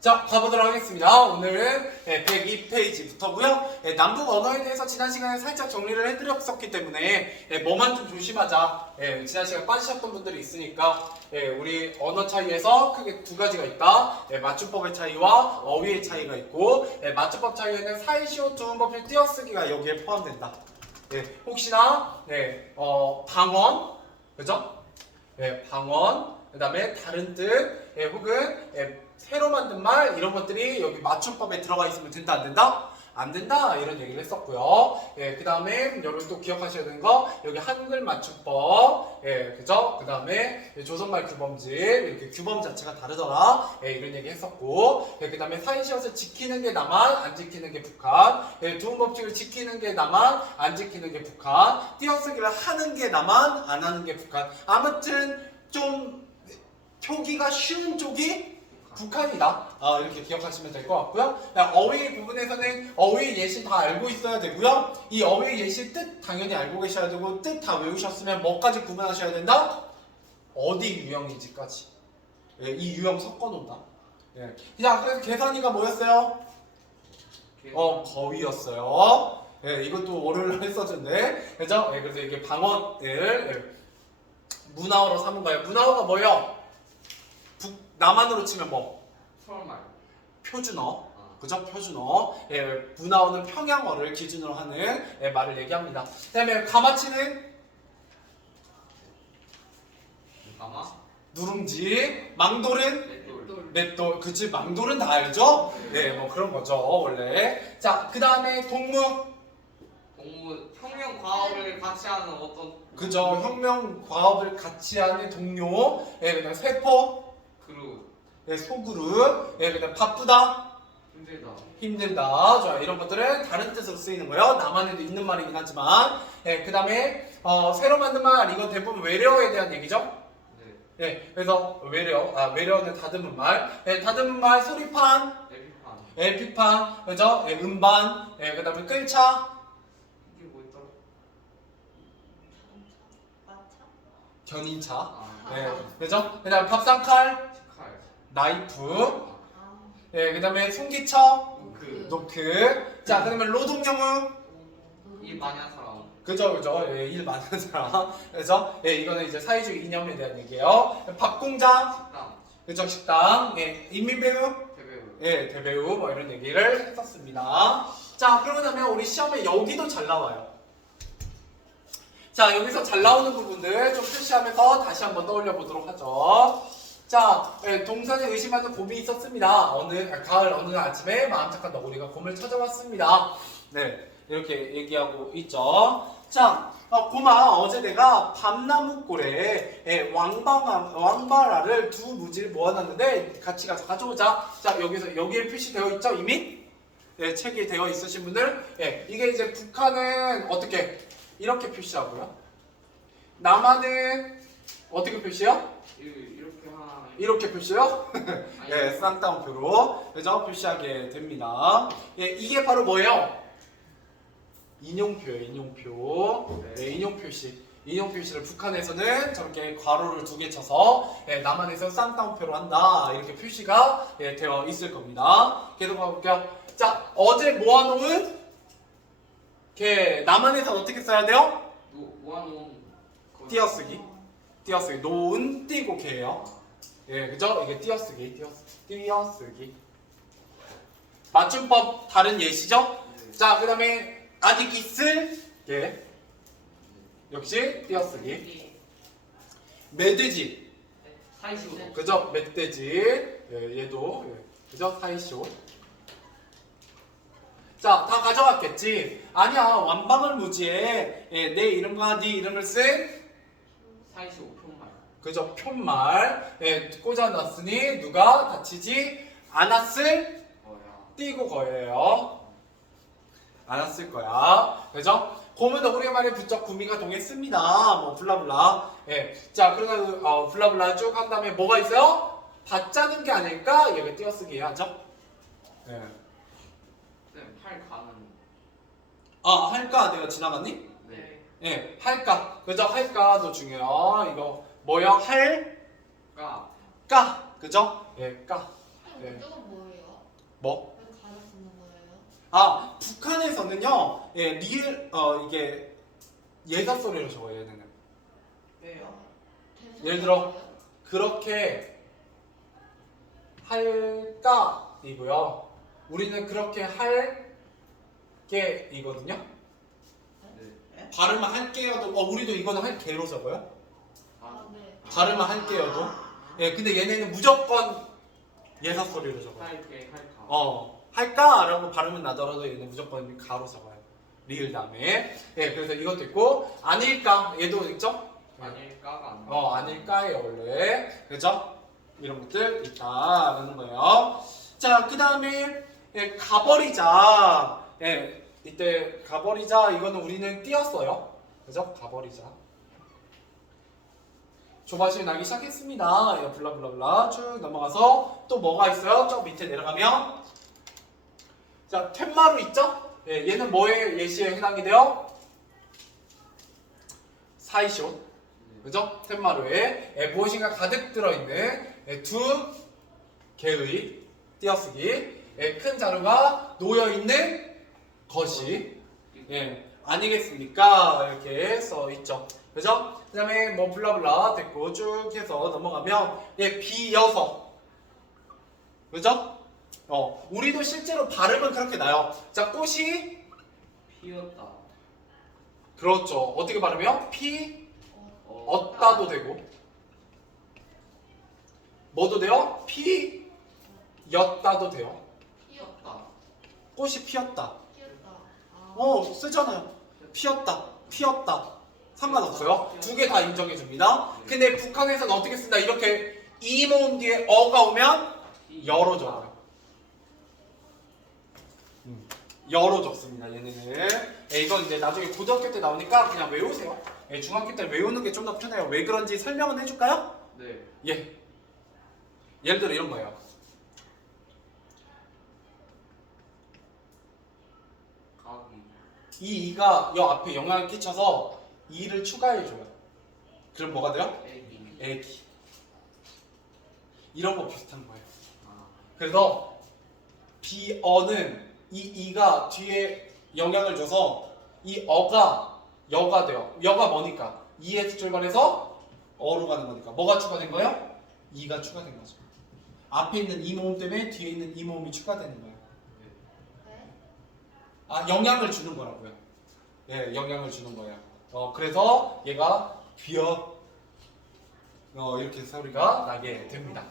자, 가보도록 하겠습니다. 오늘은 102페이지부터고요. 남북 언어에 대해서 지난 시간에 살짝 정리를 해드렸었기 때문에 뭐만 좀 조심하자. 지난 시간에 빠지셨던 분들이 있으니까 우리 언어 차이에서 크게 두 가지가 있다. 맞춤법의 차이와 어휘의 차이가 있고, 맞춤법 차이에는 사이시오 두음법실 띄어쓰기가 여기에 포함된다. 혹시나 방언, 그죠? 방언, 그 다음에 다른 뜻, 혹은 새로 만든 말, 이런 것들이 여기 맞춤법에 들어가 있으면 된다, 안 된다? 안 된다, 이런 얘기를 했었고요. 그 다음에 여러분 또 기억하셔야 되는 거, 여기 한글 맞춤법, 그죠? 그 다음에 조선말 규범집, 이렇게 규범 자체가 다르더라, 이런 얘기 했었고, 그 다음에 사이시옷을 지키는 게 남한, 안 지키는 게 북한, 두음 법칙을 지키는 게 남한, 안 지키는 게 북한, 띄어쓰기를 하는 게 남한, 안 하는 게 북한. 아무튼 좀 표기가 쉬운 쪽이 북한이다. 이렇게 기억하시면 될 것 같고요. 어휘 부분에서는 어휘 예시 다 알고 있어야 되고요. 이 어휘 예시 뜻 당연히 알고 계셔야 되고, 뜻 다 외우셨으면 뭐까지 구분하셔야 된다? 어디 유형인지까지. 이 유형 섞어놓는다. 자, 그래서 계산이가 뭐였어요? 거위였어요. 이것도 월요일날 했었는데, 그죠? 그래서 이게 방언을 문화어로 삼은 거예요. 문화어가 뭐예요? 남한으로 치면 뭐? 서울말. 표준어. 그죠? 표준어. 문화어는 평양어를 기준으로 하는 말을 얘기합니다. 그 다음에 가마치는? 가마. 누룽지. 망돌은? 맷돌. 맷돌. 그치? 망돌은 다 알죠? 뭐 그런 거죠, 원래. 자, 그 다음에 동무. 동무 혁명 과업을 같이 하는 어떤. 그죠? 혁명 과업을 같이 하는 동료. 그 다음에 세포. 그룹. 소그룹. 그 다음에 바쁘다. 힘들다. 힘들다. 자, 이런 것들은 다른 뜻으로 쓰이는 거예요. 남한에도 있는 말이긴 하지만. 그 다음에 새로 만든 말, 이건 대부분 외래어에 대한 얘기죠. 그래서 외래어는 다듬은 말. 다듬은 말, 소리판, 에피판. 에피판, 그죠? 음반, 그 다음에 끌차, 이게 뭐 있더라? 견인차, 아. 그죠? 그 다음에 밥상칼, 치칼. 나이프, 그 다음에 송기처, 노크. 노크. 자, 그 다음에 노동영웅, 일 많이 한 사람. 그죠. 일 많은 사람. 그래서 이거는 이제 사회주의 이념에 대한 얘기예요. 밥공장, 식당. 그죠? 식당, 인민배우, 대배우. 대배우, 뭐 이런 얘기를 했었습니다. 자, 그러고 나면 우리 시험에 여기도 잘 나와요. 자, 여기서 잘 나오는 부분들 좀 표시하면서 다시 한번 떠올려 보도록 하죠. 자, 동산에 의심하는 곰이 있었습니다. 가을 어느 아침에 마음 착한 너구리가 곰을 찾아왔습니다. 이렇게 얘기하고 있죠. 자, 곰아, 어제 내가 밤나무골에 왕바라를 두 무지를 모아놨는데 같이 가서 가져오자. 자, 여기에 표시되어 있죠, 이미? 책이 되어 있으신 분들. 이게 이제 북한은 어떻게? 이렇게 표시하고요. 남한은 어떻게 표시해요? 이렇게 하나. 이렇게 표시요? 쌍따옴표로 그래서 표시하게 됩니다. 이게 바로 뭐예요? 인용표예요, 인용표. 인용표시. 인용표시를 북한에서는 저렇게 괄호를 2개 쳐서, 남한에서 쌍따옴표로 한다. 이렇게 표시가 되어 있을 겁니다. 계속 가볼게요. 자, 어제 모아놓은 남한에서는 어떻게 써야 돼요? 모아놓은. 띄어쓰기. 놓은 띄고 개예요. 그죠? 이게 띄어쓰기. 맞춤법 다른 예시죠? 자, 그 다음에 아직 있을 게 역시 띄어쓰기. 매돼지. 사이시오. 그죠? 멧돼지. 얘도 그죠? 사이쇼. 자, 다 가져갔겠지? 아니야, 완방을 무지에 내 이름과 네 이름을 쓴 사이시오 표말. 그죠? 표말 꽂아놨으니 누가 다치지 않았을 띄고 거예요. 않았을 거야. 그죠? 곰은 너구리의 말에 부쩍 구미가 동했습니다. 뭐 블라블라. 자, 그러다 블라블라 쭉 한 다음에 뭐가 있어요? 받자는 게 아닐까? 여기 띄어쓰기 해야죠. 팔 가는. 할까? 내가 지나갔니? 네. 할까. 그죠? 할까도 중요해요. 이거 뭐야? 까. 까. 그죠? 까. 네. 이쪽은 뭐예요? 뭐? 왜 가로 쓰는 거예요? 아, 북한에서는요, 예, 이게 예사소리로 적어요, 얘네는. 왜요? 예를 들어, 그렇게 할까? 이고요. 우리는 그렇게 할게 이거든요. 네. 발음을 할게요도, 우리도 이거는 할게로 적어요. 아, 네. 발음을 할게요도. 예, 근데 얘네는 무조건 예사소리로 적어요. 할게 할까. 할까라고 발음은 나더라도 얘는 무조건 가로 적어요. 리을 다음에. 예, 그래서 이것도 있고, 아닐까? 얘도 있죠? 아닐까가 안 돼. 아닐까예요, 원래. 그죠? 이런 것들 있다라는 거예요. 자, 그 다음에, 예, 가버리자. 예, 이때 가버리자. 이거는 우리는 띄었어요. 그죠? 가버리자. 조바심이 나기 시작했습니다. 예, 블라블라블라 쭉 넘어가서 또 뭐가 있어요? 저 밑에 내려가면 자, 텐마루 있죠? 예, 얘는 뭐의 예시에 해당이 돼요? 사이쇼. 그죠? 텐마루에 예, 무엇인가 가득 들어있는 예, 두 개의 띄어쓰기 예, 큰 자루가 놓여있는 것이 예, 아니겠습니까? 이렇게 써있죠. 그죠? 그 다음에 뭐 블라블라 됐고 쭉 해서 넘어가면 예, 비어서 그죠? 우리도 실제로 발음은 그렇게 나요. 자, 꽃이 피었다. 그렇죠. 어떻게 발음해요? 얻다도 되고 뭐도 돼요? 피었다도 돼요. 피었다. 꽃이 피었다. 피었다. 쓰잖아요. 피었다, 피었다. 상관없어요. 두 개 다 인정해 줍니다. 근데 북한에서는 어떻게 쓴다? 이렇게 이 모음 뒤에 어가 오면 여로 적어요. 여로 적습니다. 얘네는. 예, 이건 이제 나중에 고등학교 때 나오니까 그냥 외우세요. 예, 중학교 때 외우는 게 좀 더 편해요. 왜 그런지 설명은 해줄까요? 네. 예. 예를 들어 이런 거예요. 가기. 이 이가 여 앞에 영향을 끼쳐서 이를 추가해줘요. 그럼 뭐가 돼요? 애기. 애기. 이런 거 비슷한 거예요. 아. 그래서 비어는 이 이가 뒤에 영향을 줘서 이 어가 여가 돼요. 여가 뭐니까? 이에서 출발해서 어로 가는 거니까. 뭐가 추가된 거예요? 이가 추가된 거죠. 앞에 있는 이 모음 때문에 뒤에 있는 이 모음이 추가되는 거예요. 네? 영향을 주는 거라고요. 네, 영향을 주는 거예요. 그래서 얘가 비어 이렇게 소리가 나게 됩니다.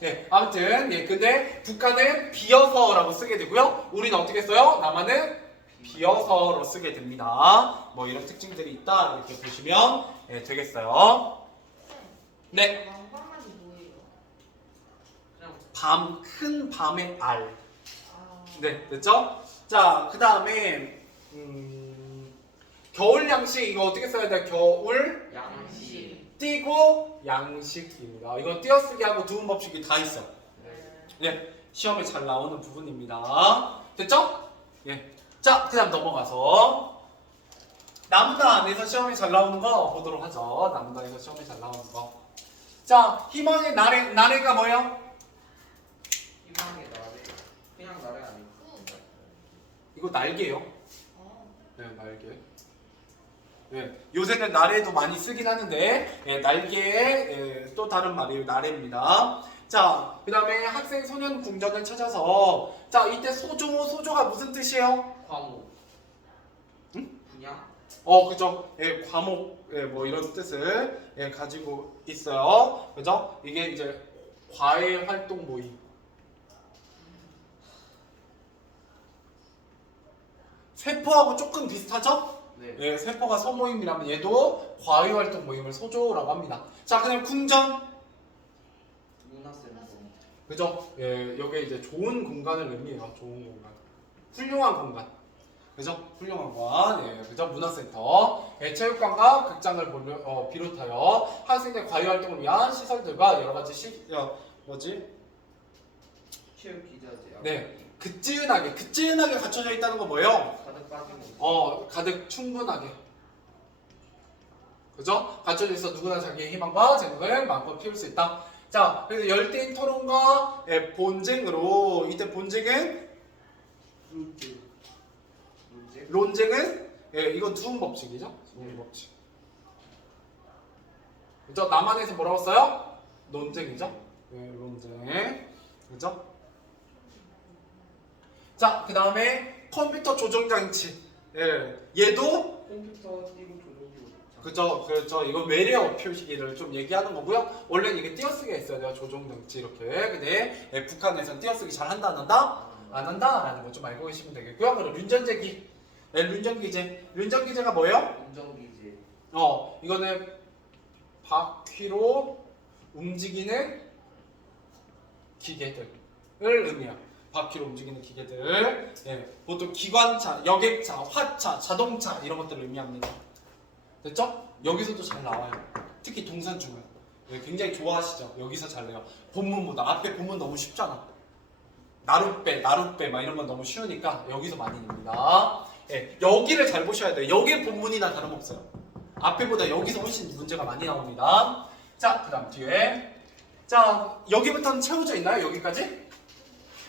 네, 아무튼 근데 북한은 비어서라고 쓰게 되고요. 우리는 어떻게 써요? 남한은 비어서로 쓰게 됩니다. 뭐 이런 특징들이 있다 이렇게 보시면 되겠어요. 네, 왕방만이 뭐예요? 그냥 큰 밤의 알. 아, 네, 됐죠? 자, 그 다음에 겨울 양식 이거 어떻게 써야 돼? 겨울 양식. 띄고 양식입니다. 이건 띄어쓰기하고 두음 법칙이 다 있어. 네. 예, 시험에 잘 나오는 부분입니다. 됐죠? 예. 자, 그다음 넘어가서 남단에서 시험에 잘 나오는 거 보도록 하죠. 남단에서 시험에 잘 나오는 거. 자, 희망의 나래가 뭐예요? 희망의 나래. 그냥 나래 아니고. 이거 날개요. 어, 네, 날개. 네, 요새는 나래도 많이 쓰긴 하는데 날개의 또 다른 말이에요. 나래입니다. 자, 그 다음에 학생 소년 궁전을 찾아서 자, 이때 소조가 무슨 뜻이에요? 과목. 응? 분야? 그죠? 과목 뭐 이런 뜻을 가지고 있어요. 그죠? 이게 이제 과외 활동 모임. 세포하고 조금 비슷하죠? 네. 세포가 소모임이라면 얘도 과외 활동 모임을 소조라고 합니다. 자, 그다음 궁전. 문화센터. 그죠? 여기 이제 좋은 공간을 의미해요. 좋은 공간. 훌륭한 공간. 그죠? 훌륭한 공간. 그죠? 문화센터. 체육관과 극장을 비롯하여 학생들 과외 활동을 위한 시설들과 여러 가지 체육 기자재. 네. 그쯤하게 갖춰져 있다는 거 뭐예요? 가득 빠진 거. 가득 충분하게. 그죠? 갖춰져 있어 누구나 자기의 희망과 재능을 마음껏 피울 수 있다. 자, 그래서 열띤 토론과 본쟁으로 이때 본쟁은 논쟁은 이건 두음 법칙이죠. 두음 법칙. 그죠? 남한에서 뭐라고 써요? 논쟁이죠. 논쟁. 그죠? 자, 그 다음에 컴퓨터 조정 장치. 얘도 컴퓨터 띄고 조종기로. 그죠. 이건 외래어 표시기를 좀 얘기하는 거고요. 원래는 이게 띄어쓰기가 있어야 돼요. 조정 장치 이렇게. 근데 북한에서는 띄어쓰기 잘 한다 안 한다? 안 한다라는 거 좀 알고 계시면 되겠고요. 그리고 륜전제기. 륜전기제. 륜전기제가 뭐예요? 운전기지. 이거는 바퀴로 움직이는 기계들을 의미해요. 바퀴로 움직이는 기계들. 보통 기관차, 여객차, 화차, 자동차 이런 것들을 의미합니다. 됐죠? 여기서도 잘 나와요. 특히 동산중은 굉장히 좋아하시죠? 여기서 잘 내요. 본문보다 앞에 본문 너무 쉽잖아. 나룻배 막 이런 건 너무 쉬우니까 여기서 많이 냅니다. 여기를 잘 보셔야 돼요. 여기 본문이나 다름없어요. 앞에보다 여기서 훨씬 문제가 많이 나옵니다. 자, 그 다음 뒤에. 자, 여기부터는 채워져 있나요? 여기까지?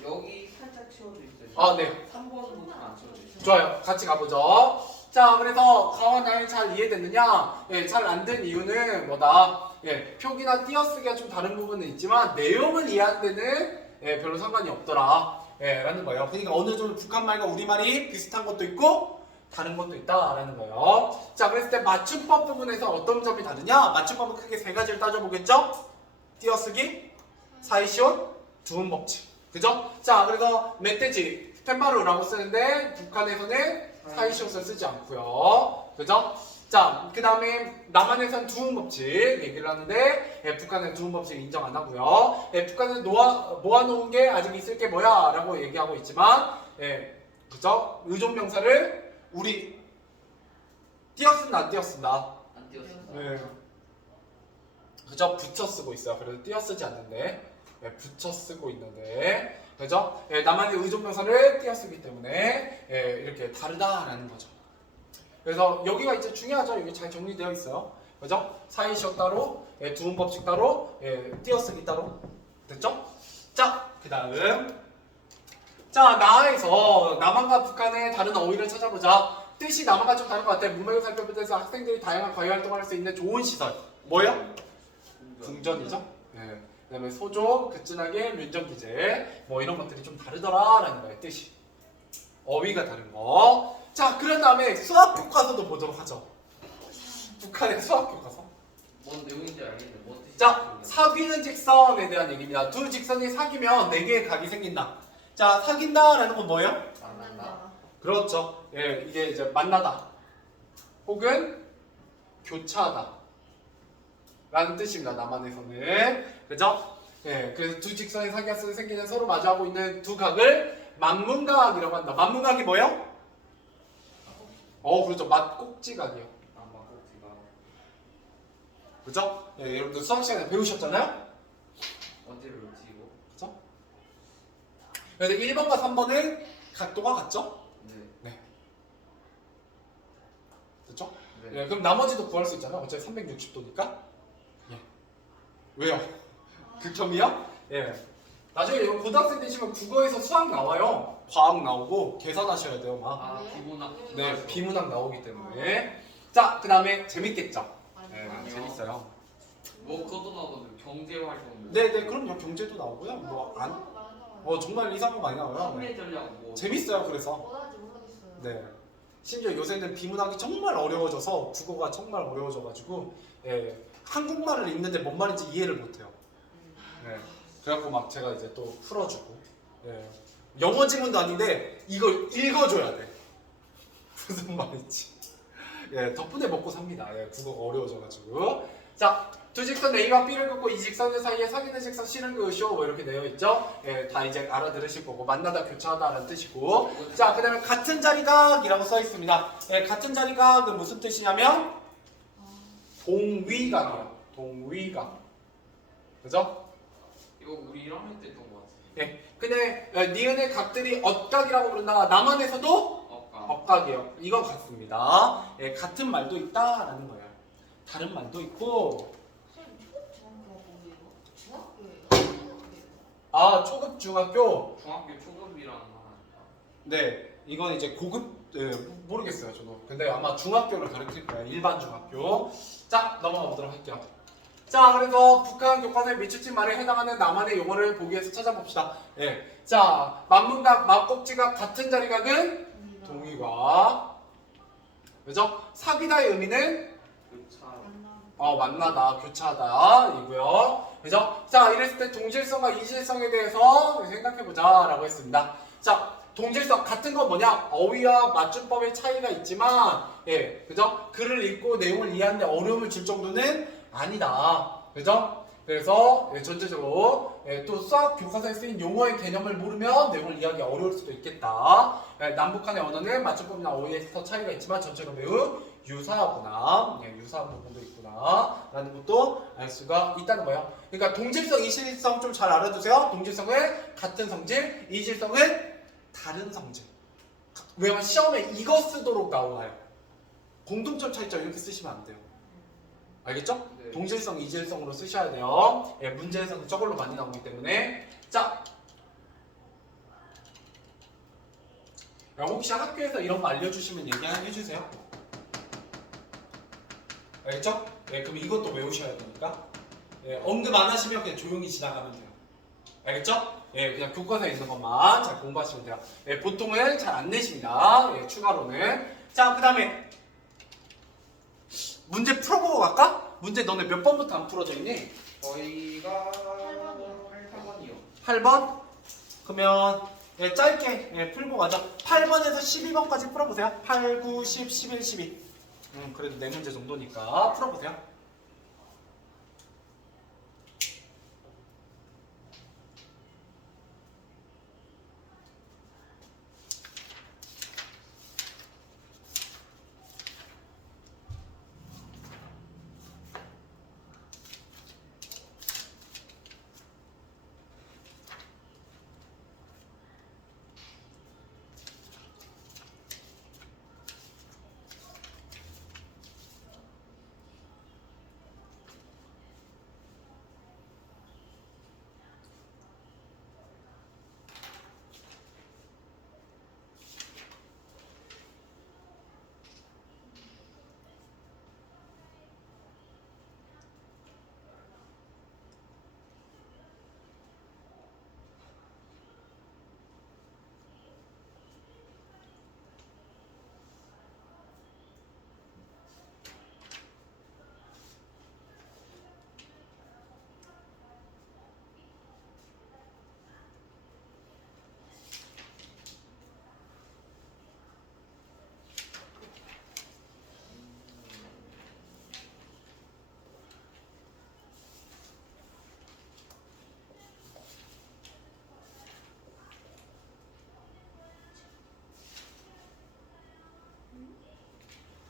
여기 살짝 채워져 있어요. 아, 네. 3번부터는 안 채워져 있어요. 좋아요. 같이 가보죠. 자, 그래서 가와 나이 잘 이해됐느냐? 잘 안 된 이유는 뭐다? 표기나 띄어쓰기가 좀 다른 부분은 있지만 내용을 이해하는 데는 별로 상관이 없더라. 라는 거예요. 그러니까 어느 정도 북한말과 우리말이 비슷한 것도 있고 다른 것도 있다라는 거예요. 자, 그랬을 때 맞춤법 부분에서 어떤 점이 다르냐? 맞춤법은 크게 세 가지를 따져보겠죠? 띄어쓰기, 사이시온, 두음 법칙. 그죠? 자, 그래서 멧돼지, 펜바루라고 쓰는데 북한에서는 사이시온을 쓰지 않고요. 그죠? 자, 그 다음에 남한에서는 두음 법칙 얘기를 하는데 북한은 두음 법칙 인정 안 하고요. 북한은 모아놓은 게 아직 있을 게 뭐야? 라고 얘기하고 있지만 그죠? 의존명사를 우리 띄어쓴다 안 띄어쓴다? 안 띄웠습니다. 네. 그죠? 붙여 쓰고 있어요. 그래도 띄어 쓰지 않는데 붙여 쓰고 있는데 그죠? 남한의 의존명사를 띄어 쓰기 때문에 이렇게 다르다라는 거죠. 그래서 여기가 이제 중요하죠. 여기 잘 정리되어 있어요. 그죠? 사이시어 따로, 두음 법칙 따로, 띄어쓰기 따로. 됐죠? 자, 그 다음. 자, 나에서 남한과 북한의 다른 어휘를 찾아보자. 뜻이 남한과 좀 다른 것 같아. 문맥을 살펴볼 때서 학생들이 다양한 과외 활동을 할 수 있는 좋은 시설. 뭐예요? 궁전이죠. 그 다음에 소조, 그진하게, 륜전기제. 뭐 이런 것들이 좀 다르더라라는 거예요. 뜻이. 어휘가 다른 거. 자, 그런 다음에 수학 교과서도 보도록 하죠. 북한의 수학 교과서. 뭔 내용인지 알겠는데 뭐 뜻인지 자, 모르겠어요. 사귀는 직선에 대한 얘기입니다. 두 직선이 사귀면 4개의 각이 생긴다. 자, 사귄다라는 건 뭐예요? 만난다. 그렇죠. 이게 이제 만나다. 혹은 교차하다. 라는 뜻입니다. 남한에서는. 그죠? 그래서 두 직선이 사귀었을 때 생기는 서로 마주하고 있는 두 각을 만문각이라고 한다. 만문각이 뭐예요? 그렇죠. 맞꼭지각이요. 막꼭지가 그죠? 여러분들 수학 시간에 배우셨잖아요? 언제 배웠지 이거? 그죠? 그래서 1번과 3번은 각도가 같죠? 네. 그죠? 네. 그럼 나머지도 구할 수 있잖아요. 어차피 360도니까. 왜요? 극혐이요? 나중에 이거 고등학생 되시면 국어에서 수학 나와요. 과학 나오고 계산하셔야 돼요. 막. 아 네? 기본학. 네, 비문학 나오기 때문에. 자, 그 다음에 재밌겠죠? 아니요. 재밌어요. 뭐 그것도 나오거든요. 경제 활동. 네, 그럼요. 경제도 나오고요. 정말 이상한 거 많이 나와요. 판매 전략 뭐. 재밌어요. 그래서. 뭐라는지 모르겠어요. 네. 심지어 요새는 비문학이 정말 어려워져서 국어가 정말 어려워져가지고 한국말을 읽는데 뭔 말인지 이해를 못해요. 그래갖고 막 제가 이제 또 풀어주고 영어 지문도 아닌데 이걸 읽어줘야 돼. 무슨 말인지. 덕분에 먹고 삽니다. 국어가 어려워져가지고. 자, 두 직선 A와 B를 긋고 이 직선 사이에 사귀는 직선 C는 그으시오 뭐 이렇게 되어 있죠. 다 이제 알아들으실 거고 만나다 교차하다라는 뜻이고. 자, 그 다음에 같은 자리각이라고 써 있습니다. 같은 자리각은 무슨 뜻이냐면 동위각이에요. 동위각. 그죠? 이거 우리 1학년 때 했던 것 같아요. 근데 니은의 각들이 엇각이라고 부른다. 남한에서도 어까. 엇각이에요. 이건 같습니다. 같은 말도 있다라는 거예요. 다른 말도 있고. 선생님 초급 중학교가 뭐예요? 중학? 아, 초급 중학교. 중학교 초급이라는 거 하니까. 네, 이건 이제 고급. 네, 모르겠어요 저도. 근데 아마 중학교를 가르칠 거예요. 일반 중학교. 자, 넘어가 보도록 할게요. 자, 그래서 북한 교과서에 미치친 말에 해당하는 남한의 용어를 보기 위해서 찾아봅시다. 예. 자, 만문각, 막꼭지각 같은 자리각은 동의각. 그죠? 사귀다의 의미는 교차. 만나다, 교차하다 이고요. 그죠? 자, 이랬을 때 동질성과 이질성에 대해서 생각해보자 라고 했습니다. 자, 동질성 같은 건 뭐냐? 어휘와 맞춤법의 차이가 있지만, 예, 그죠? 글을 읽고 내용을 이해하는데 어려움을 줄 정도는 아니다. 그죠? 그래서 예, 전체적으로 예, 또 수학 교과서에 쓰인 용어의 개념을 모르면 내용을 이해하기 어려울 수도 있겠다. 예, 남북한의 언어는 맞춤법이나 어휘에서 차이가 있지만 전체가 매우 유사하구나. 예, 유사한 부분도 있구나. 라는 것도 알 수가 있다는 거예요. 그러니까 동질성, 이질성 좀 잘 알아두세요. 동질성은 같은 성질, 이질성은 다른 성질. 왜냐면 시험에 이거 쓰도록 나와요. 공통점 차이점 이렇게 쓰시면 안 돼요. 알겠죠? 네. 동질성, 이질성으로 쓰셔야 돼요. 예, 문제에서는 저걸로 많이 나오기 때문에. 자, 혹시 학교에서 이런 거 알려주시면 얘기해주세요. 알겠죠? 예, 그럼 이것도 외우셔야 되니까. 예, 언급 안 하시면 그냥 조용히 지나가면 돼요. 알겠죠? 예, 그냥 교과서에 있는 것만 잘 공부하시면 돼요. 예, 보통은 잘 안 내십니다. 예, 추가로는. 자, 그 다음에 문제 풀어보고 갈까? 문제 너네 몇 번부터 안 풀어져 있니? 저희가 8번이요. 8번이요. 8번? 그러면 예, 짧게 예, 풀고 가자. 8번에서 12번까지 풀어보세요. 8, 9, 10, 11, 12. 그래도 4문제 정도니까 풀어보세요.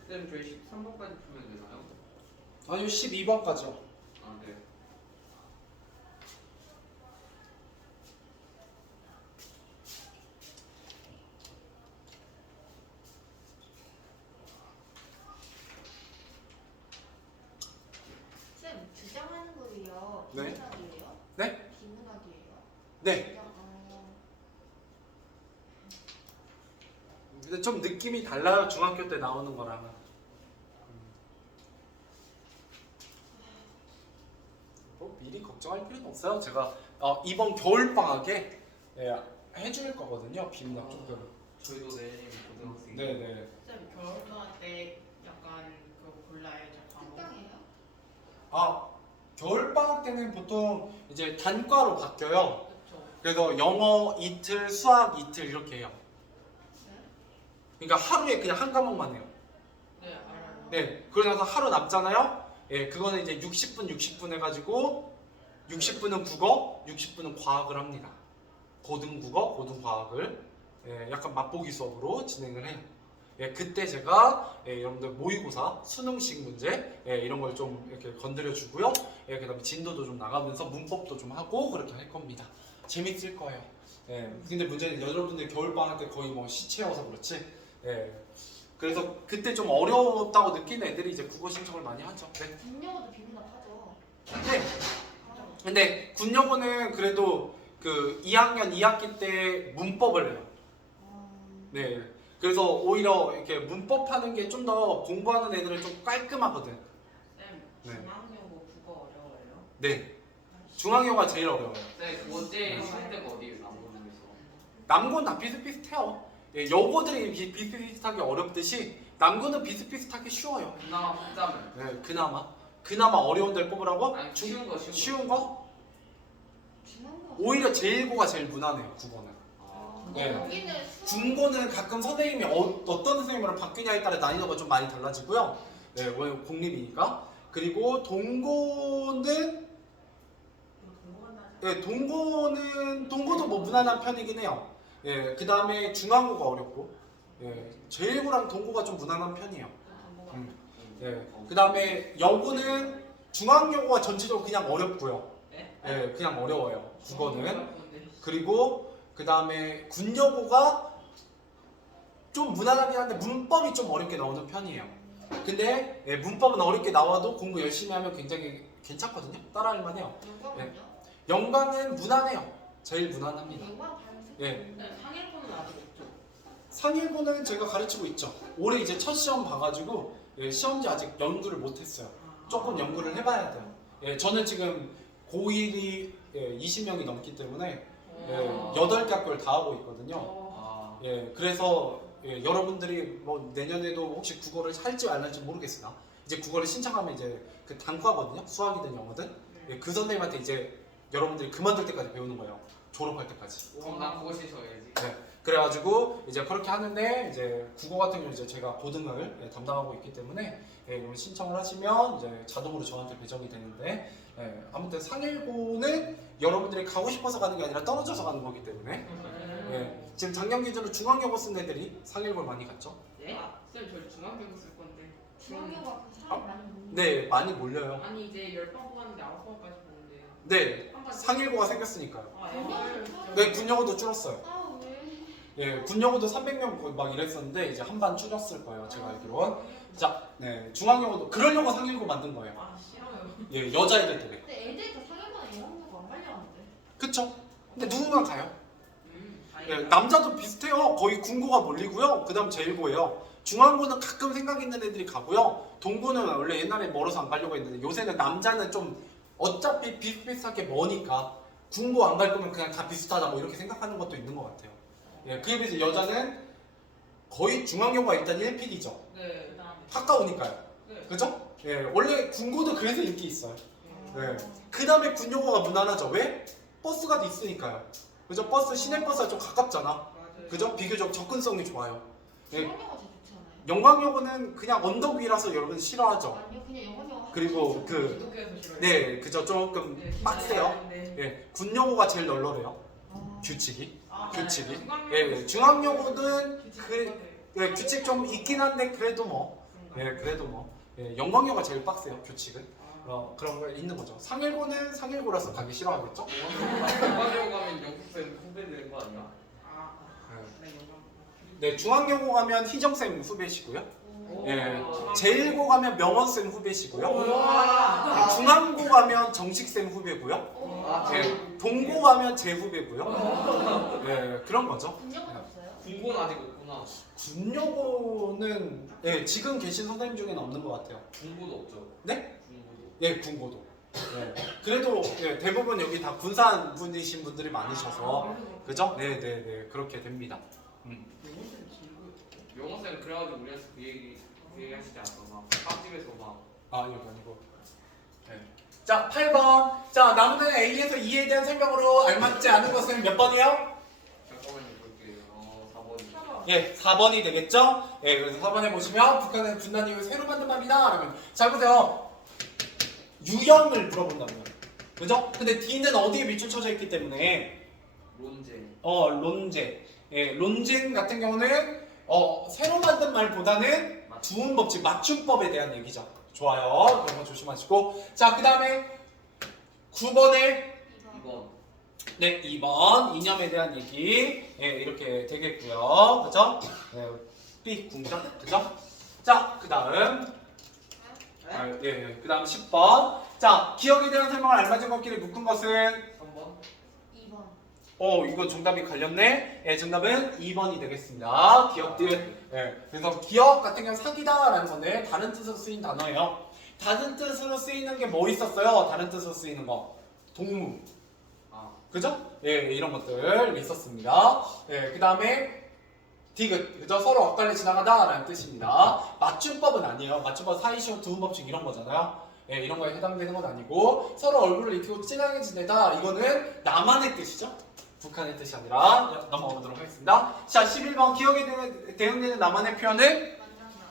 선생님 저희 13번까지 풀면 되나요? 아니요, 12번까지요. 아 네. 쌤, 주장하는 거예요? 네. 비문학이에요? 네? 비문학이에요? 네. 근데 좀 느낌이 달라요. 중학교 때 나오는 거랑은. 뭐 미리 걱정할 필요는 없어요. 제가 이번 겨울 방학에 해줄 거거든요. 비문학 조금. 저희도 내일 고등학생. 네네. 쌤 겨울방학 때 약간 그거 골라요 저 과목. 특강이에요? 겨울 방학 때는 보통 이제 단과로 바뀌어요. 그렇죠. 그래서 영어 이틀, 수학 이틀 이렇게 해요. 그러니까 하루에 그냥 한 과목만 해요. 네 알아요. 네, 그러고 나서 하루 남잖아요. 예, 그거는 이제 60분, 60분 해가지고 60분은 국어, 60분은 과학을 합니다. 고등국어, 고등과학을 약간 맛보기 수업으로 진행을 해요. 예, 그때 제가 여러분들 모의고사, 수능식 문제 이런 걸 좀 이렇게 건드려 주고요. 예, 그다음에 진도도 좀 나가면서 문법도 좀 하고 그렇게 할 겁니다. 재밌을 거예요. 예, 근데 문제는 여러분들 겨울 방학 때 거의 뭐 시체여서 그렇지. 예, 그래서 그때 좀 어려웠다고 느끼는 애들이 이제 국어 신청을 많이 하죠. 네. 국영어도 비문학 하죠. 네. 근데 군영어는 그래도 그 2학년 2학기 때 문법을 해요. 네. 그래서 오히려 이렇게 문법 하는 게 좀 더 공부하는 애들은 좀 깔끔하거든. 쌤, 네. 중앙여고 국어 어려워요? 네. 중앙여가 제일 어려워요. 네, 그거 제일 쉬운 데가 어디예요? 남고중에서. 남고는 다 비슷비슷해요. 예, 여고들이 비슷비슷하게 어렵듯이 남고는 비슷비슷하게 쉬워요. 그나마 복잡해. 네, 그나마 어려운 데를 뽑으라고? 아니 쉬운 거. 쉬운 거? 중앙고. 오히려 제1고가 제일 무난해요. 국어는. 아, 네. 여기는 중고는 가끔 선생님이 어떤 선생님으로 바뀌냐에 따라 난이도가 좀 많이 달라지고요. 네, 왜냐면 공립이니까. 그리고 동고는 네, 동고도 뭐 무난한 편이긴 해요. 예, 그 다음에 중앙고가 어렵고, 예, 제1고랑 동고가 좀 무난한 편이에요. 예, 그 다음에 여고는 중앙여고가 전체적으로 그냥 어렵고요. 예, 그냥 어려워요. 국어는. 그리고 그 다음에 군여고가 좀 무난하긴 한데 문법이 좀 어렵게 나오는 편이에요. 근데 예, 문법은 어렵게 나와도 공부 열심히 하면 굉장히 괜찮거든요. 따라할 만해요. 영광은요? 영광은 무난해요. 제일 무난합니다. 영광 발음 예. 네, 상일고는 아직 없죠? 상일고는 제가 가르치고 있죠. 올해 이제 첫 시험 봐가지고 예, 시험지 아직 연구를 못했어요. 조금 연구를 해봐야 돼요. 예, 저는 지금 고1이 20명이 넘기 때문에 예, 8개 학교를 다 하고 있거든요. 아, 예, 그래서 예, 여러분들이 뭐 내년에도 혹시 국어를 할지 안 할지 모르겠으나 이제 국어를 신청하면 이제 그 단과거든요. 수학이든 영어든. 예, 그 선생님한테 이제 여러분들이 그만둘 때까지 배우는 거예요. 졸업할 때까지. 그럼 난 그거 신청해야지. 네. 그래가지고 이제 그렇게 하는데 이제 국어 같은 경우 이제 제가 고등을 예, 담당하고 있기 때문에 예, 이걸 신청을 하시면 이제 자동으로 저한테 배정이 되는데 예, 아무튼 상일고는 여러분들이 가고 싶어서 가는 게 아니라 떨어져서 가는 거기 때문에 예, 지금 작년 기준으로 중앙여고 쓴 애들이 상일고를 많이 갔죠. 네? 쌤, 저희 중앙여고 쓸 건데. 중앙고가 그 사람 많이 모르는 네, 많이 몰려요. 아니, 이제 10번 뽑았는데 9번까지 보는데. 네, 한 번. 상일고가 생겼으니까요. 아, 군여고 진짜. 네, 군여고도 줄었어요. 아 왜? 예, 군여고도 300명 막 이랬었는데 이제 한 반 줄였을 거예요. 제가 알기로. 자, 네, 중앙여고도 그러려고 상일고 만든 거예요. 아, 싫어요. 예, 여자애들 때문에. 근데 애들이 다 사귀거나 영광고 안 가려는데. 그쵸? 근데 누군가 가요. 예, 다행이다. 남자도 비슷해요. 거의 군고가 몰리고요. 그 다음 제1고예요. 중앙고는 가끔 생각 있는 애들이 가고요. 동고는 원래 옛날에 멀어서 안 가려고 했는데 요새는 남자는 좀 어차피 비슷비슷하게 머니까 군고 안 갈 거면 그냥 다 비슷하다 뭐 이렇게 생각하는 것도 있는 것 같아요. 예, 그에 비해서 여자는 거의 중앙여고가 일단 1픽이죠. 네, 그다음에. 가까우니까요. 네. 그죠? 예, 원래 군고도 그래서 인기 있어요. 네. 그 다음에 군여고가 무난하죠. 왜? 버스가 있으니까요. 그죠? 버스, 시내버스가 좀 가깝잖아. 맞아요. 그죠? 비교적 접근성이 좋아요. 예. 중앙고가 제일 좋지 않아요? 영광여고는 그냥 언덕 위라서 여러분 싫어하죠. 아니요 그냥 영광고. 그리고 그, 기독교에서 싫어요. 네, 그죠? 조금 네, 빡세요. 네. 예, 군여고가 제일 널널해요. 아. 규칙이. 아, 규칙이. 중앙여고. 예, 중앙여고는 규칙 그, 똑같아요. 예, 규칙 좀 있긴 한데 그래도 뭐, 예, 그래도 뭐, 예, 영광여고가 제일 빡세요. 규칙은. 그런 거 있는 거죠. 상일고는 상일고라서 가기 싫어하겠죠? 영광여고 가면 영국쌤 후배 되는 거 아니야? 아, 네, 영광. 네, 중앙여고 가면 희정쌤 후배시고요. 오. 예, 제1고 가면 명원쌤 후배시고요. 와. 중앙고 가면 정식쌤 후배고요. 아, 예, 동고 가면 제 후배고요. 예, 그런 거죠. 군여고는 없어요? 군고는 아직 없구나. 군여고는 예, 지금 계신 선생님 중에는 없는 것 같아요. 군고도 없죠. 네? 군고도. 예, 군고도. 예, 그래도 예, 대부분 여기 다 군산 분이신 분들이 많으셔서 그죠? 네, 네, 네, 그렇게 됩니다. 영어쌤 그래가지고 우리한테 그 얘기 하시지 않았나? 빵집에서 막. 아, 이거 아니고. 네. 자, 8번. 자, 나무는 A에서 2에 대한 설명으로 알맞지 않은 것은 몇 번이에요? 잠깐만요 볼게요. 4번. 예, 4번이 되겠죠? 예, 그래서 4번에 보시면 북한은 분단 이후 새로 만든 말이다. 그러면 잘 보세요. 유형을 물어본다고요. 그죠? 근데 D는 어디에 밑줄쳐져 있기 때문에 론제. 론제. 예, 론제 같은 경우는 새로 만든 말보다는 두음 법칙, 맞춤법에 대한 얘기죠. 좋아요. 그런 거 조심하시고. 자, 그 다음에 9번에 2번. 네, 2번 이념에 대한 얘기. 예, 이렇게 되겠고요. 그죠? 네, B 궁정. 그죠? 자, 그 다음. 예, 그 다음 10번. 자, 기억에 대한 설명을 알맞은 것끼리 묶은 것은 3번. 2번. 이거 정답이 갈렸네. 정답은 2번이 되겠습니다. 기억들. 그래서 기억 같은 경우는 사기다라는 건데 다른 뜻으로 쓰인 단어예요. 다른 뜻으로 쓰이는 게 뭐 있었어요? 다른 뜻으로 쓰이는 거. 동무. 그죠? 이런 것들 있었습니다. 그 다음에 디귿. 그죠? 서로 엇갈려 지나가다라는 뜻입니다. 맞춤법은 아니에요. 맞춤법 사이시오 두음법칙 이런 거잖아요. 이런 거에 해당되는 건 아니고 서로 얼굴을 익히고 진하게 지내다 이거는 나만의 뜻이죠. 북한의 뜻이 아니라 넘어가도록 하겠습니다. 자, 11번 기억에 대응되는 나만의 표현은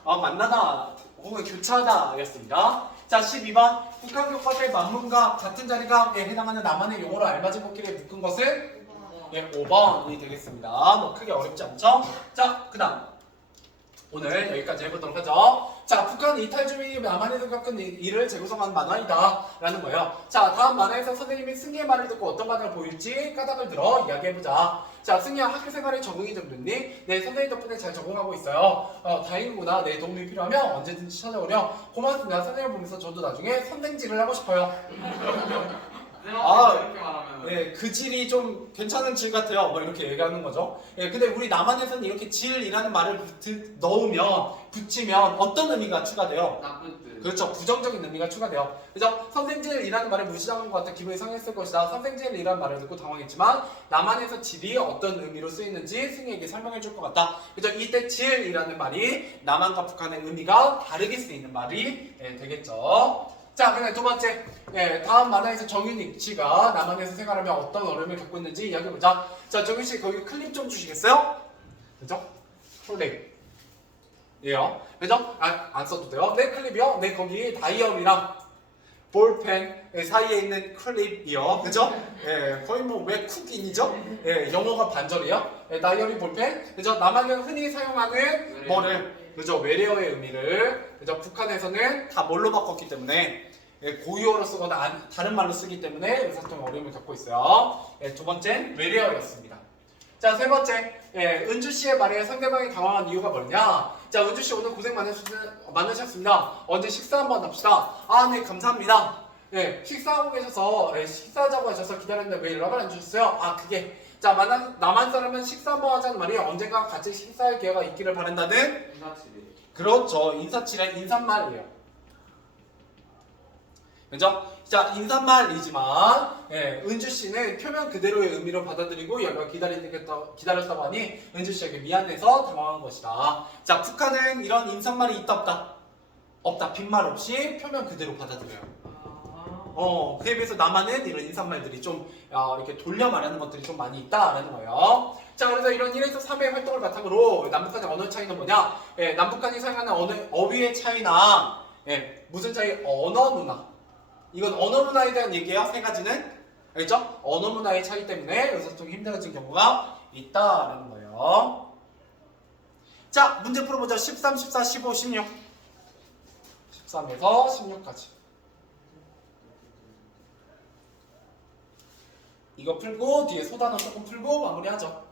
만나다 혹은 교차하다 였습니다. 자, 12번 북한 교과서의 만문과 같은 자리가 해당하는 나만의 용어로 알맞은 것끼리 묶은 것은 5번이 되겠습니다. 뭐 크게 어렵지 않죠? 자, 그 다음 오늘 여기까지 해보도록 하죠. 자, 북한 이탈 주민이 남한에서 겪은 일을 재구성한 만화이다 라는 거예요. 자, 다음 만화에서 선생님이 승희의 말을 듣고 어떤 반응을 보일지 까닭을 들어 이야기해보자. 자, 승희야 학교 생활에 적응이 좀 됐니? 네, 선생님 덕분에 잘 적응하고 있어요. 다행이구나. 내 도움이 필요하면 언제든지 찾아오렴. 고맙습니다. 선생님을 보면서 저도 나중에 선생질을 하고 싶어요. 이렇게 말하면 네, 그 질이 좀 괜찮은 질 같아요. 뭐 이렇게 얘기하는 거죠. 근데 우리 남한에서는 이렇게 질이라는 말을 넣으면 붙이면 어떤 의미가 추가돼요? 나쁜 뜻. 그렇죠. 부정적인 의미가 추가돼요. 그죠? 선생질이라는 말을 무시당한 것 같아 기분이 상했을 것이다. 선생질이라는 말을 듣고 당황했지만 남한에서 질이 어떤 의미로 쓰이는지 승희에게 설명해 줄 것 같다. 그죠? 이때 질이라는 말이 남한과 북한의 의미가 다르게 쓰이는 말이 되겠죠. 자, 그다음 두 번째, 다음 만화에서 정윤익 씨가 남한에서 생활하며 어떤 어려움을 겪고 있는지 이야기해보자. 자, 정윤 씨 거기 클립 좀 주시겠어요? 그죠? 클립. 예요. 그죠? 안 써도 돼요. 네, 클립이요. 네, 거기 다이어리랑 볼펜 사이에 있는 클립이요. 그죠? 거의 뭐 왜 쿡인이죠? 영어가 반절이에요. 다이어리, 볼펜. 그죠? 남한은 흔히 사용하는 뭐를 그죠? 외래어의 의미를 그죠? 북한에서는 다 뭘로 바꿨기 때문에 고유어로 쓰거나 다른 말로 쓰기 때문에 의사소통 어려움을 겪고 있어요. 두 번째는 외래어였습니다. 자, 세 번째, 은주 씨의 말에 상대방이 당황한 이유가 뭐냐? 자, 은주 씨 오늘 고생 많으셨습니다. 언제 식사 한번 합시다. 아, 네, 감사합니다. 식사하고 계셔서 식사하자고 하셔서 기다렸는데 왜 연락을 안 주셨어요? 아, 그게 자, 남한 사람은 식사 한번 하자는 말이 언젠가 같이 식사할 기회가 있기를 바란다는 인사치레. 그렇죠. 인사치레 인사말이에요. 그죠? 자, 인사말이지만 은주 씨는 표면 그대로의 의미로 받아들이고 연락 기다렸다고 하니 은주 씨에게 미안해서 당황한 것이다. 자, 북한은 이런 인사말이 있다 없다? 없다. 빈말 없이 표면 그대로 받아들여요. 그에 비해서 남한은 이런 인사말들이 좀 이렇게 돌려 말하는 것들이 좀 많이 있다라는 거예요. 자, 그래서 이런 1에서 3의 활동을 바탕으로 남북한의 언어 차이는 뭐냐? 남북한이 사용하는 어휘의 차이나 무슨 차이? 언어 문화. 이건 언어 문화에 대한 얘기예요. 세 가지는 알겠죠? 언어 문화의 차이 때문에 의사소통이 힘들어진 경우가 있다라는 거예요. 자, 문제 풀어보자. 13, 14, 15, 16. 13에서 16까지. 이거 풀고 뒤에 소단어 조금 풀고 마무리하죠.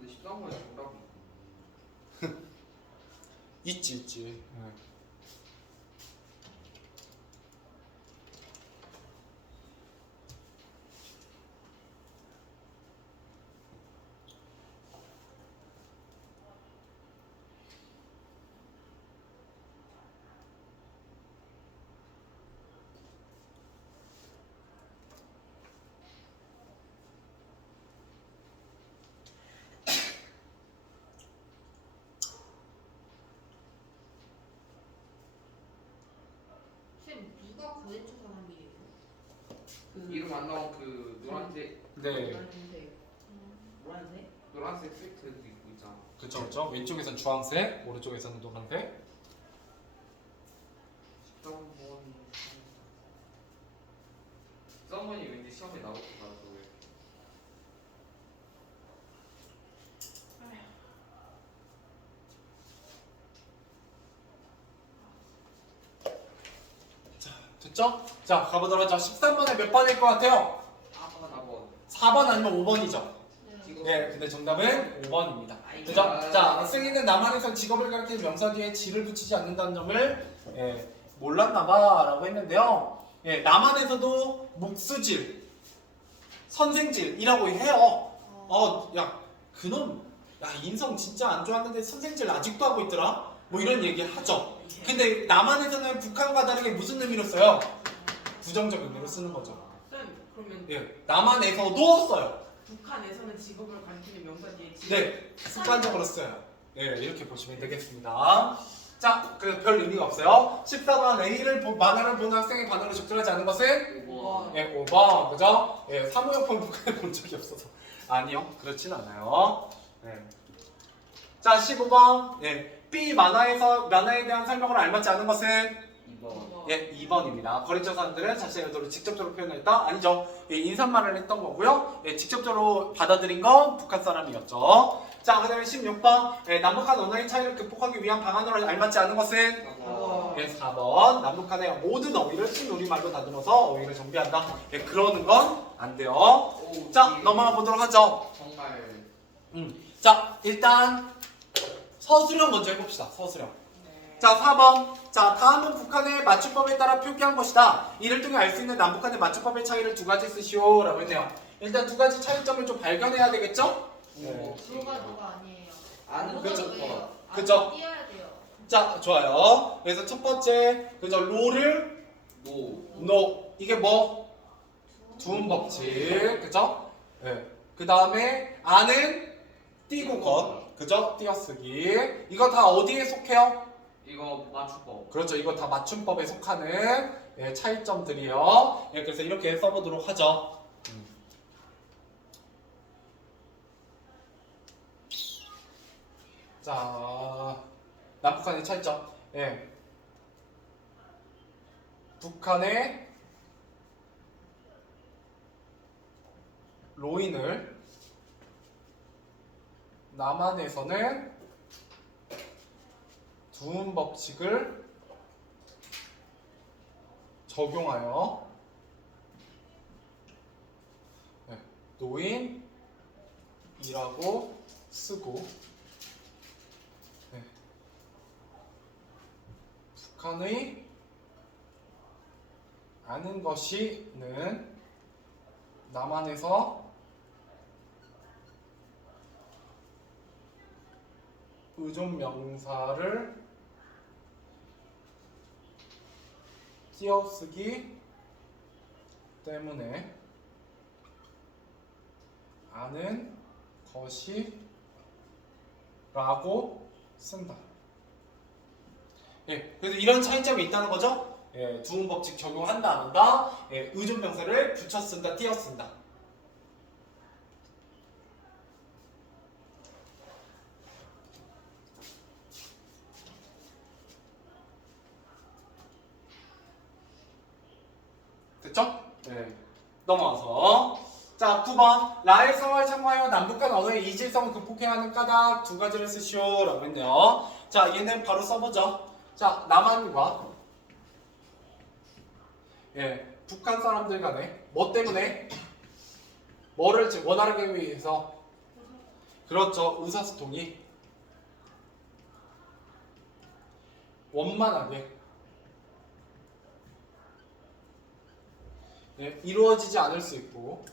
근데 13번에 정답이 있지. 쌤, 누가 거대초 사람이에요? 이름 안 나온 그 노란색 네. 노란색? 노란색 스웨트도 입고 있잖아. 그쵸. 왼쪽에선 주황색, 오른쪽에서는 노란색. 13번이 왠지 시험에 나올 것 같아. 됐죠? 자, 가보도록 하죠. 13번에 몇 번일 것 같아요? 4번. 4번 아니면 5번이죠? 네. 지금 예, 근데 정답은 5번입니다. 아이고. 그죠? 자, 승희는 남한에서 직업을 가리키는 명사 뒤에 지를 붙이지 않는다는 점을 몰랐나봐라고 했는데요. 예, 남한에서도 목수질, 선생질이라고 해요. 야, 그놈, 야, 인성 진짜 안 좋았는데 선생질 아직도 하고 있더라? 뭐 이런 얘기 하죠. 근데 남한에서는 북한과 다르게 무슨 의미로 써요? 부정적 의미로 쓰는 거죠. 쌤, 그러면 예, 남한에서도 써요. 북한에서는 직업을 가리키는 명사 뒤에 네, 습관적으로 써요. 예, 이렇게 보시면 되겠습니다. 자, 그 별 의미가 없어요. 14번 A를 만화를 보는 학생의 반응으로 적절하지 않은 것은? 5번. 예, 5번, 그죠? 예, 사무용품 북한에 본 적이 없어서. 아니요, 그렇진 않아요. 네. 자, 15번. 예, B 만화에 대한 설명을 알맞지 않은 것은? 2번. 예, 2번입니다. 거래처 사람들은 자신의 의도를 직접적으로 표현했다? 아니죠. 예, 인사말을 했던 거고요. 예, 직접적으로 받아들인 건 북한 사람이었죠. 자, 그 다음에 16번. 예, 남북한 언어의 차이를 극복하기 위한 방안으로 알맞지 않은 것은? 4번. 예, 4번. 남북한의 모든 어휘를 신우리말로 다듬어서 어휘를 정비한다. 예, 그러는 건 안 돼요. 오, 자, 이- 넘어가 보도록 하죠. 정말. 자, 일단 서술형 먼저 해봅시다. 서술형. 네. 자, 4번. 자, 다음은 북한의 맞춤법에 따라 표기한 것이다. 이를 통해 알 수 있는 남북한의 맞춤법의 차이를 두 가지 쓰시오. 라고 했네요. 일단 두 가지 차이점을 좀 발견해야 되겠죠? 네. 누가 아니에요. 아는 그쵸. 누구예요? 그쵸. 띄어야 돼요. 자, 좋아요. 그래서 첫 번째, 그죠? 로를, 노. 이게 뭐? 두음 법칙. 그죠? 네. 그 다음에, 아는, 띄고 것. 그죠? 띄어쓰기. 이거 다 어디에 속해요? 이거 맞춤법. 그렇죠. 이거 다 맞춤법에 속하는 예, 차이점들이에요. 예, 그래서 이렇게 써보도록 하죠. 자, 남북한의 차이점. 예. 북한의 로인을 남한에서는 두음 법칙을 적용하여 노인이라고 쓰고 북한의 아는 것이는 남한에서 의존 명사를 띄어쓰기 때문에 아는 것이 라고 쓴다. 예, 그래서 이런 차이점이 있다는 거죠. 예, 두음 법칙 적용한다 안 한다. 예, 의존 명사를 붙여 쓴다, 띄어 쓴다. 됐죠? 네. 넘어와서 자 9번 라의 성을 참고하여 남북한 언어의 이질성을 극복해야 하는 까닭 두 가지를 쓰시오 라고 했네요. 자 얘는 바로 써보죠. 자 남한과 예, 북한 사람들 간에 뭐 때문에 뭐를 원활하게 하기 위해서 그렇죠. 의사소통이 원만하게 예, 이루어지지 않을 수 있고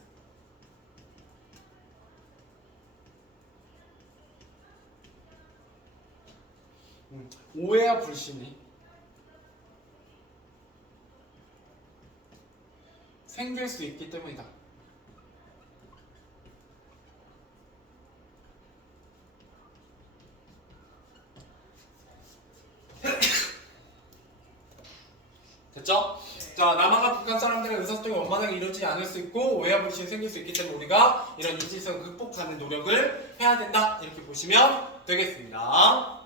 오해와 불신이 생길 수 있기 때문이다. 됐죠? 자, 남한과 북한 사람들의 의사소통이 원만하게 이루어지지 않을 수 있고 오해와 불신이 생길 수 있기 때문에 우리가 이런 이질성을 극복하는 노력을 해야 된다. 이렇게 보시면 되겠습니다.